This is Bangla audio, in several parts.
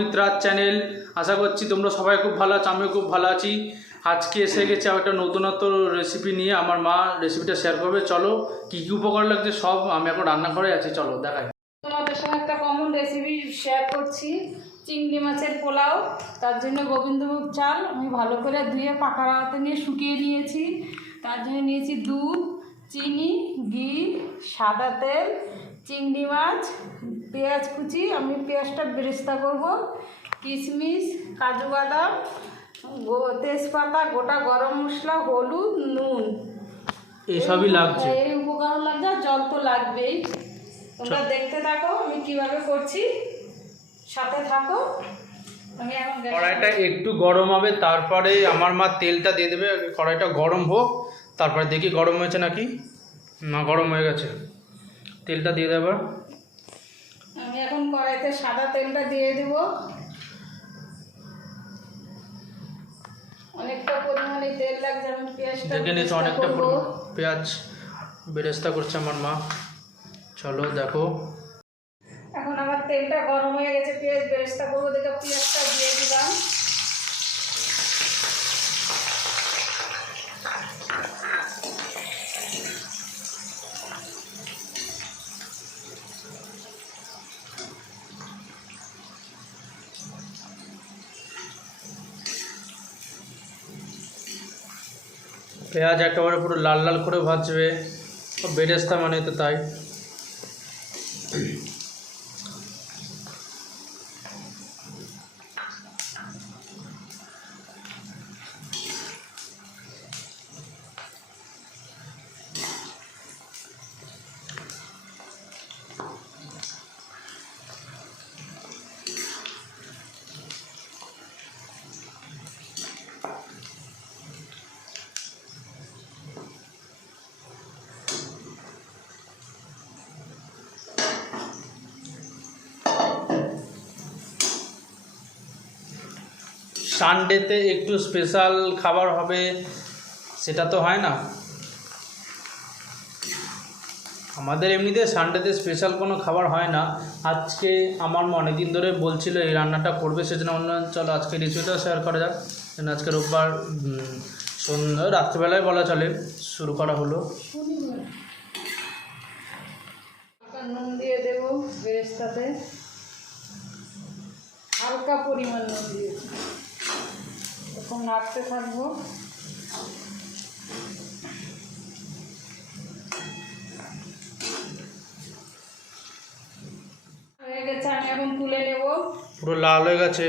পবিত্রার চ্যানেল। আশা করছি তোমরা সবাই খুব ভালো আছো, আমিও খুব ভালো আছি। আজকে এসে গেছে একটা নতুনত্ব রেসিপি নিয়ে। আমার মা রেসিপিটা শেয়ার করবে। চলো কী কী উপকরণ লাগছে সব, আমি এখন রান্নাঘরে আছি, চলো দেখাই। তোমাদের সঙ্গে একটা কমন রেসিপি শেয়ার করছি, চিংড়ি মাছের পোলাও। তার জন্য গোবিন্দভোগ চাল আমি ভালো করে ধুয়ে পাকা হাতে নিয়ে শুকিয়ে নিয়েছি। তার জন্য নিয়েছি দুধ, চিনি, ঘি, সাদা তেল, চিংড়ি মাছ, পেঁয়াজ কুচি। আমি পেঁয়াজটা বেরেস্তা করব, কিশমিশ, কাজু বাদাম, তেজপাতা, গোটা গরম মশলা, হলুদ, নুন, এইসবই লাগছে। এই উপকরণ লাগছে, আর জল তো লাগবেই। তোমরা দেখতে থাকো আমি কিভাবে করছি, সাথে থাকো। আমি এখন কড়াইটা একটু গরম হবে, তারপরে আমার মা তেলটা দিয়ে দেবে। কড়াইটা গরম হোক, তারপরে দেখি গরম হয়েছে নাকি না। গরম হয়ে গেছে, তেলটা দিয়ে দেবো। আমি এখন কড়াইতে সাদা তেলটা দিয়ে দেব। অনেকটা পরিমাণে তেল লাগছে। আমি পেঁয়াজটা দেখে নিচ্ছি, অনেকটা পেঁয়াজ বেরেস্তা করছে আমার মা। চলো দেখো। এখন আমার তেলটা গরম হয়ে গেছে, পেঁয়াজ বেরেস্তা করবো। দেখে পেঁয়াজটা দিয়ে দিলাম। পেঁয়াজ একেবারে পুরো লাল লাল করে ভাজবে, বেরেস্তা মানে তো তাই। সানডেতে একটু স্পেশাল খাবার হবে, সেটা তো হয় না আমাদের। এমনিতে সানডেতে স্পেশাল কোনো খাবার হয় না। আজকে আমার অনেক দিন ধরে বলছিল এই রান্নাটা করবে, সেজন্য অন্য চলো আজকে রেসিপিটা শেয়ার করা যাক। আজকে রোববার সন্ধ্যা রাত্রিবেলায় বলা চলে শুরু করা হলো। নুন দিয়ে দেবো বেরেস্তাতে, হালকা পরিমাণ নুন দিয়েছি। এখন নাড়তে থাকবো। হয়ে গেছে, আমি এখন তুলে নেব। পুরো লাল হয়ে গেছে।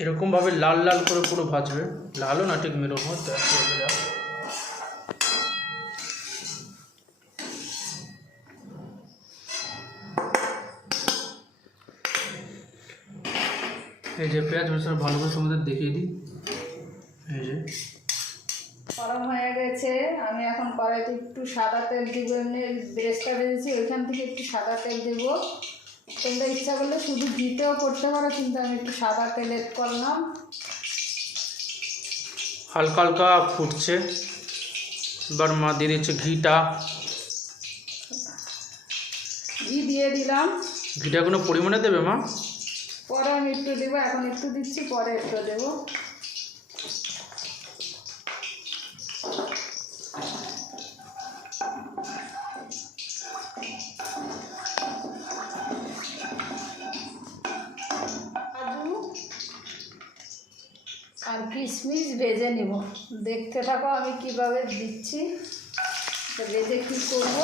এরকমভাবে লাল লাল করে পুরো ভাজবে, লালও না ঠিক মেরো হতে। এই যে পেঁয়াজ মশলা ভালো করে তোমাদের দেখিয়ে দিই। এই যে গরম হয়ে গেছে, আমি এখন কড়াইতে একটু সাদা তেল দিব। এমনি বেরেস্তা ভেজেছি, ওইখান থেকে একটু সাদা তেল দেবো। তোমরা ইচ্ছা করলে শুধু ঘিতেও করতে পারো, কিন্তু আমি একটু সাদা তেল এড করলাম। হালকা হালকা ফুটছে, এবার মা দিয়ে দিচ্ছে ঘিটা। ঘি দিয়ে দিলাম। ঘিটা কোনো পরিমাণে দেবে মা? পরে আমি একটু দেবো, এখন একটু দিচ্ছি, পরে একটু দেবো। কাজু আর কিশমিশ ভেজে নিব। দেখতে থাকো আমি কিভাবে দিচ্ছি, ভেজে কী করবো।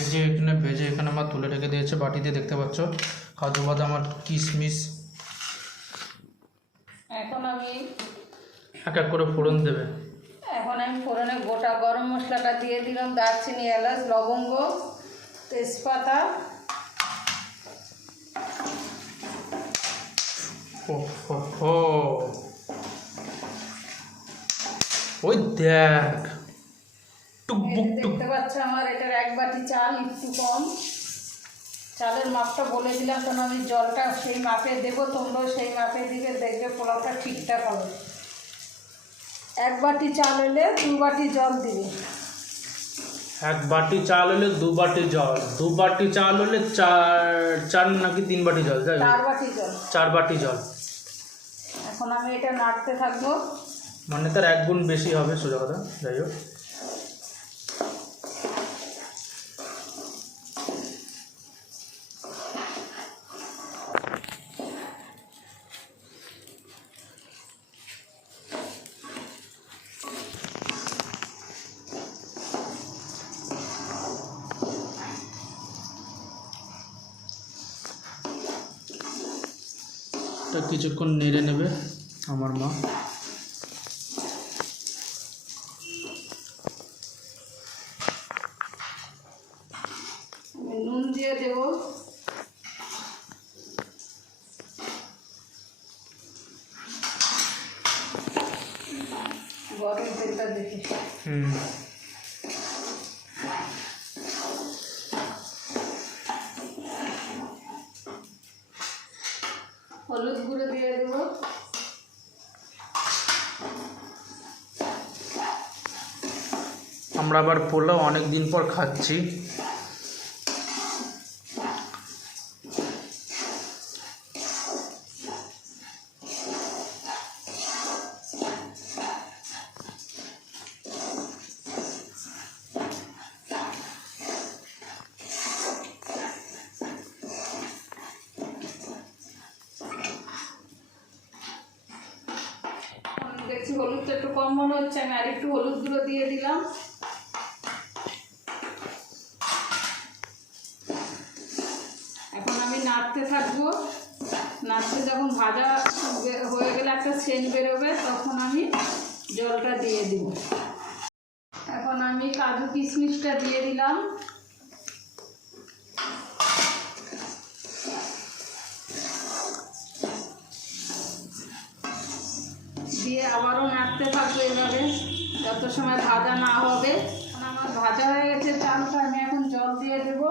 এই যে এখানে ভেজে এখানে আমার তুলে রেখে দিয়েছে বাটিতে, দেখতে পাচ্ছ কাজু বাদাম আর কিশমিশ। এক এক করে ফোড়ন দেবে। এখন আমি ফোড়নে গোটা গরম মশলাটা দিয়ে দিলাম, দারচিনি, এলাচ, লবঙ্গ, তেজপাতা। ও ওই দেখ টুকবুক টুক। দেখতে পাচ্ছ আমার এটার 1 বাটি চাল, একটু কম। চালের মাপটা বলে দিলাম, কারণ আমি জলটা সেই মাপে দেবো, তোমরাও সেই মাপে দিবে, দেখবে পোলাওটা ঠিকঠাক হবে। 1 বাটি চাল হলে 2 বাটি জল দিবে। 1 বাটি চাল হলে 2 বাটি জল, 2 বাটি চাল হলে 4 নাকি 3 বাটি জল, যাই 4 বাটি জল। 4 বাটি জল। এখন আমি এটা নাড়তে থাকবো। মানে তার 1 গুণ বেশি হবে, সোজা কথা। যাই হোক, এটা কিছুক্ষণ নেড়ে নেবে আমার মা। নুন দিয়ে দেব। গরম তেলটা দেখে হলুদ গুঁড়ো দিয়ে দেবো। আমরা আবার পোলাও অনেক দিন পর খাচ্ছি। দেখছি হলুদটা একটু কম মনে হচ্ছে, আমি আর একটু হলুদ গুঁড়ো দিয়ে দিলাম। এখন আমি নাড়তে থাকবো। নাড়তে যখন ভাজা হয়ে গেলে একটা সেন্ট বেরোবে, তখন আমি জলটা দিয়ে দিব। এখন আমি কাজু কিশমিশটা দিয়ে দিলাম। দিয়ে আবারও নাড়তে থাকবো এভাবে যত সময় ভাজা না হবে। আমার ভাজা হয়ে গেছে চালটা, আমি এখন জল দিয়ে দেব।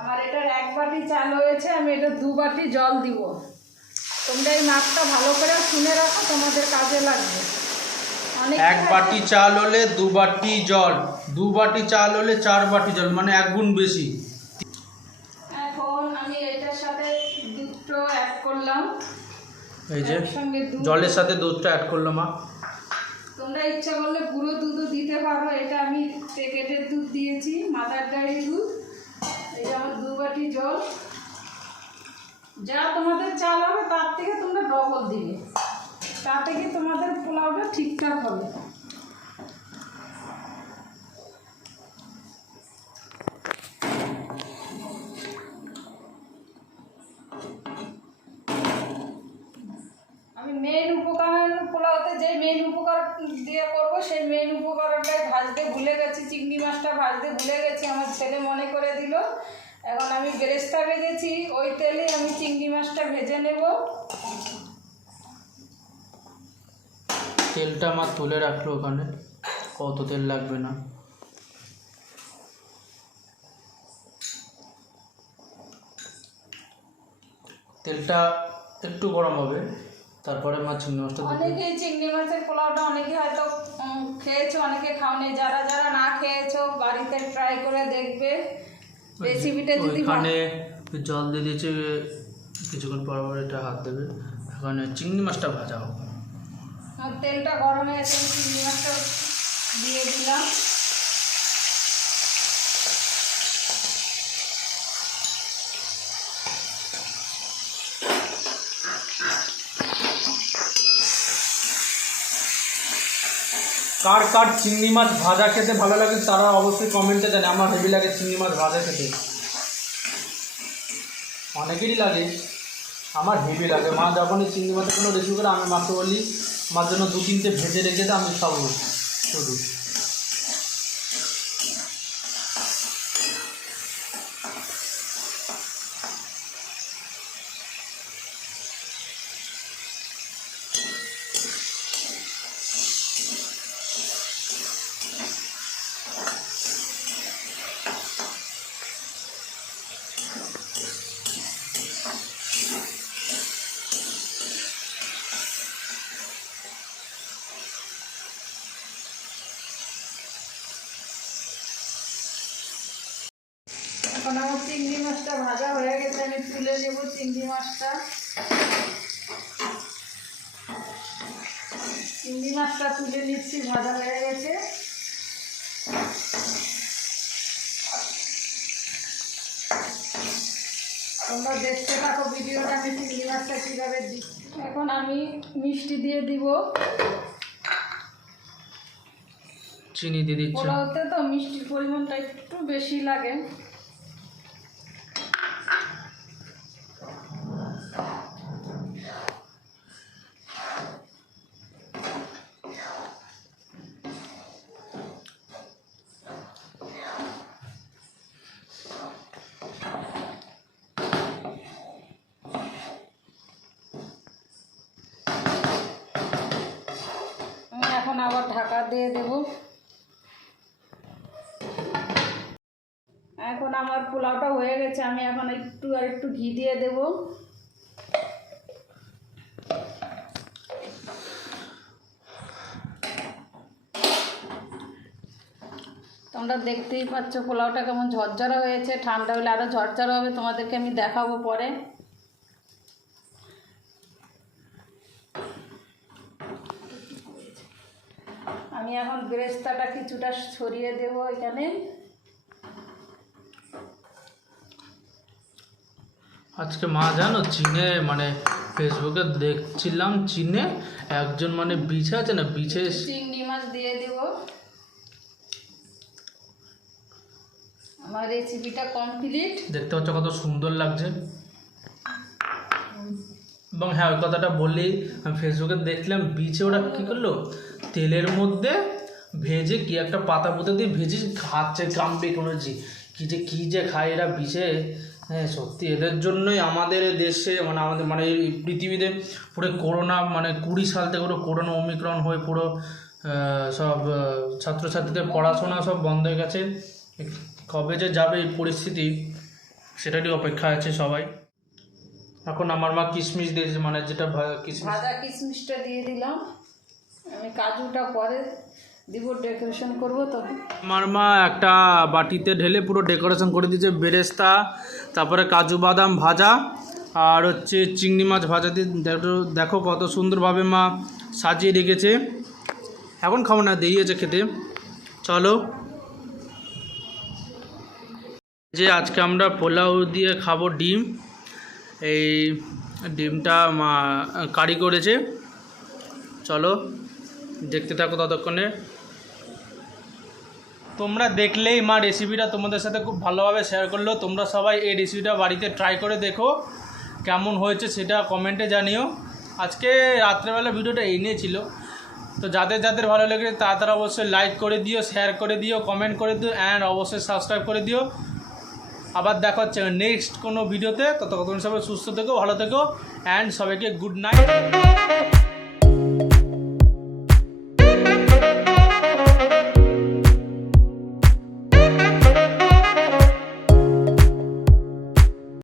আমার এটার 1 বাটি চাল হয়েছে, আমি এটা 2 বাটি জল দিব। তোমরা এই মাপটা ভালো করে শুনে রাখো, তোমাদের কাজে লাগবে। 1 বাটি চাল হলে 2 বাটি জল, 2 বাটি চাল হলে 4 বাটি জল, মানে 1 গুণ বেশি। এখন আমি এটার সাথে দুধটা অ্যাড করলাম। এই যে জলের সাথে দুধটা অ্যাড করলো মা। তোমরা ইচ্ছা করলে পুরো দুধও দিতে পারো। এটা আমি প্যাকেটের দুধ দিয়েছি, মাদার ডেয়ারি দুধ। এই যে আমার 2 বাটি জল। যা তোমাদের চাল হবে তার থেকে তোমরা ডবল দিবে, তাতে কি তোমাদের পোলাওটা ঠিকঠাক হবে। আমি মেন উপকরণ পোলাওতে যে মেন উপকরণ দিয়ে করব, সেই মেন উপকরণটাই ভাজতে ভুলে গেছি। চিংড়ি মাছটা ভাজতে ভুলে গেছি, আমার ছেলে মনে করে দিল। এখন আমি বেরেস্তা ভেজেছি, ওই তেলে আমি চিংড়ি মাছটা ভেজে নেব। তেলটা আমার তুলে রাখলো ওখানে, কত তেল লাগবে না। তেলটা একটু গরম হবে, তারপরে মা চিংড়ি মাছটা দেবে। অনেকেই চিংড়ি মাছের পোলাওটা অনেকে হয়তো খেয়েছো, অনেকে খাওনি। যারা যারা না খেয়েছো বাড়িতে ট্রাই করে দেখবে রেসিপিটা। যদি ওইখানে জল দিয়ে দিয়েছে, কিছুক্ষণ পর পর এটা হাত দেবে। এখানে চিংড়ি মাছটা ভাজা হবে। তেলটা গরম হয়েছে, চিংড়ি মাছটা দিয়ে দিলাম। কার কার চিংড়ি মাছ ভাজা খেতে ভালো লাগে তারা অবশ্যই কমেন্টে জানে। আমার হেভি লাগে চিংড়ি মাছ ভাজা খেতে, অনেকেরই লাগে, আমার হেভি লাগে। মা যখনই চিংড়ি মাছের কোনো রেসিপি করে আমি মাকে বলি আমার জন্য 2-3টে ভেজে রেখে দাও, আমি খাবো শুধু। এখন আমার চিংড়ি মাছটা ভাজা হয়ে গেছে, আমি তুলে নেব চিংড়ি মাছটা। চিংড়ি মাছটা তুলে নিচ্ছি, ভাজা হয়ে গেছে। তোমরা দেখতে থাকো ভিডিওটা, আমি চিংড়ি মাছটা কীভাবে দিচ্ছি। এখন আমি মিষ্টি দিয়ে দিব, চিনি দিয়ে দিচ্ছি। পোলাওতে তো মিষ্টির পরিমাণটা একটু বেশি লাগে। আমি এখন আবার ঢাকা দিয়ে দেব। এখন আমার পোলাওটা হয়ে গেছে, আমি এখন একটু ঘি দিয়ে দেব। তোমরা দেখতেই পাচ্ছ পোলাওটা কেমন ঝরঝরা হয়েছে, ঠান্ডা হলে আরও ঝরঝরা হবে, তোমাদেরকে আমি দেখাবো পরে। আমি এখন বেরেস্তাটা কিছুটা ছড়িয়ে দেব এখানে। আজকে মা জানো চীনে মানে ফেসবুকে দেখছিলাম, চীনে একজন মানে বিছে আছে না, বিছে চিংড়ি মাছ দিয়ে দেব। আমার রেসিপিটা কমপ্লিট। দেখতে পাচ্ছ কত সুন্দর লাগছে। এবং হ্যাঁ, ওই কথাটা বললি, আমি ফেসবুকে দেখলাম বিছে ওরা কী করলো, তেলের মধ্যে ভেজে কি একটা পাতা পুঁতে দিয়ে ভেজে খাচ্ছে, কামবে করেছি। কী যে খায় এরা বিছে। হ্যাঁ সত্যি এদের জন্যই আমাদের দেশে মানে আমাদের মানে এই পৃথিবীতে পুরো করোনা মানে 20 সাল থেকে পুরো করোনা ওমিক্রন হয়ে পুরো সব ছাত্রছাত্রীদের পড়াশোনা সব বন্ধ হয়ে গেছে। কবে যে যাবে এই পরিস্থিতি সেটারই অপেক্ষা আছে সবাই। এখন আমার মা কিশমিশ দিয়েছে, মানে যেটা ভাজা কিশমিশটা দিয়ে দিলাম। আমি কাজুটা পরে দিব, ডেকোরেশন করবো তো। আমার মা একটা বাটিতে ঢেলে পুরো ডেকোরেশন করে দিয়েছে, বেরেস্তা, তারপরে কাজু বাদাম ভাজা, আর হচ্ছে চিংড়ি মাছ ভাজা দিয়ে দেখো কত সুন্দরভাবে মা সাজিয়ে রেখেছে। এখন খাবো না, দিয়েছে খেতে। চলো, যে আজকে আমরা পোলাও দিয়ে খাবো ডিম। এই ডিমটা মা কারি করেছে, চলো দেখতে থাকো ততক্ষণে। তোমরা দেখলেই মা রেসিপিটা তোমাদের সাথে খুব ভালোভাবে শেয়ার করলো। তোমরা সবাই এই রেসিপিটা বাড়িতে ট্রাই করে দেখো, কেমন হয়েছে সেটা কমেন্টে জানিও। আজকে রাত্রেবেলা ভিডিওটা এই নিয়ে ছিল, তো যাদের যাদের ভালো লেগে তারা অবশ্যই লাইক করে দিও, শেয়ার করে দিও, কমেন্ট করে দিও, অ্যান্ড অবশ্যই সাবস্ক্রাইব করে দিও। আবার দেখা হচ্ছে নেক্সট কোনো ভিডিওতে। ততক্ষণ সবাই সুস্থ থেকো, ভালো থেকো, অ্যান্ড সবাইকে গুড নাইট।